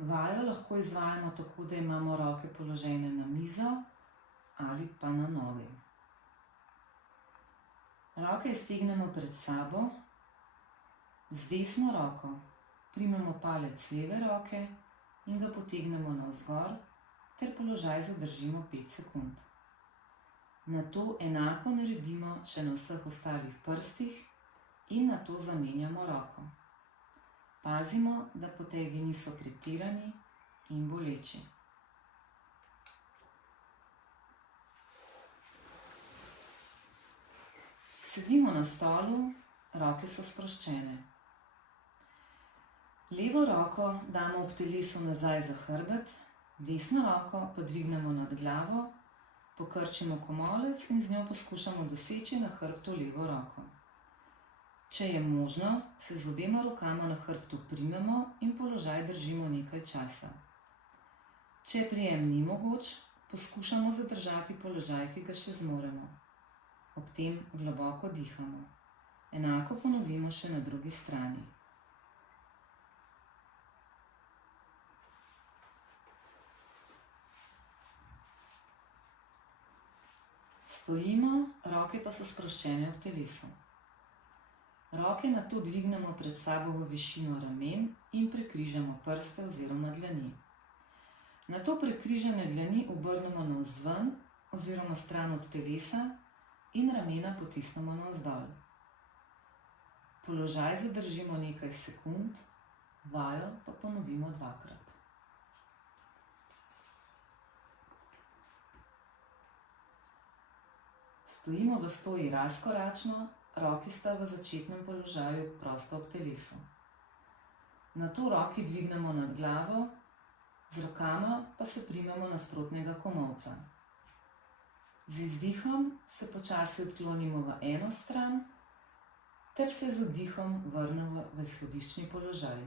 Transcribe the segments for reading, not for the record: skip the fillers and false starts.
Vajo lahko izvajamo tako, da imamo roke položene na mizo ali pa na noge. Roke iztegnemo pred sabo, z desno roko primemo palec leve roke in ga potegnemo navzgor ter položaj zadržimo 5 sekund. Nato enako naredimo še na vseh ostalih prstih in nato zamenjamo roko. Pazimo, da potegi niso pretirani in boleči. Sedimo na stolu, roke so sproščene. Levo roko damo ob telesu nazaj za hrbet, desno roko pa dvignemo nad glavo, pokrčimo komolec in z njo poskušamo doseči na hrbtu levo roko. Če je možno, se z obema rokama na hrbtu primemo in položaj držimo nekaj časa. Če prijem ni mogoč, poskušamo zadržati položaj, ki ga še zmoremo. Ob tem globoko dihamo. Enako ponovimo še na drugi strani. Stojimo, roke pa so sproščene ob telesu. Roke nato dvignemo pred sabo v višino ramen in prekrižamo prste oziroma dlani. Nato prekrižane dlani obrnemo navzven oziroma stran od telesa in ramena potisnemo navzdol. Položaj zadržimo nekaj sekund, vajo pa ponovimo 2-krat. Stojimo v stoji razkoračno, roki sta v začetnem položaju prosto ob telesu. Nato roki dvignemo nad glavo, z rokama pa se primemo nasprotnega komolca. Z izdihom se počasi odklonimo v eno stran, ter se z vdihom vrnemo v izhodiščni položaj.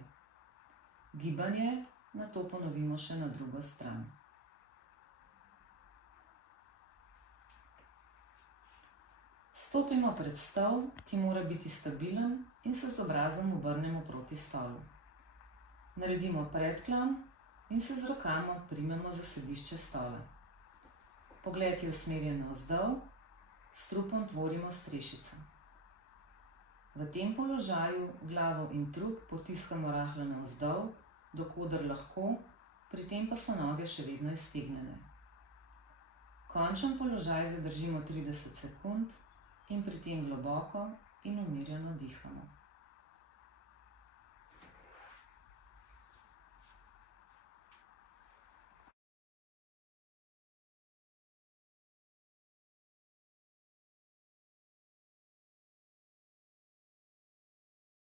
Gibanje nato ponovimo še na drugo stran. Stopimo pred stol, ki mora biti stabilen, in se z obrazom obrnemo proti stolu. Naredimo predklon in se z rokama primemo za središče stola. Pogled je usmerjen navzdol, s trupom tvorimo strešico. V tem položaju glavo in trup potiskamo rahlo navzdol, dokoder lahko, pri tem pa so noge še vedno iztegnjene. Končen položaj zadržimo 30 sekund in pri tem globoko in umirjeno dihamo.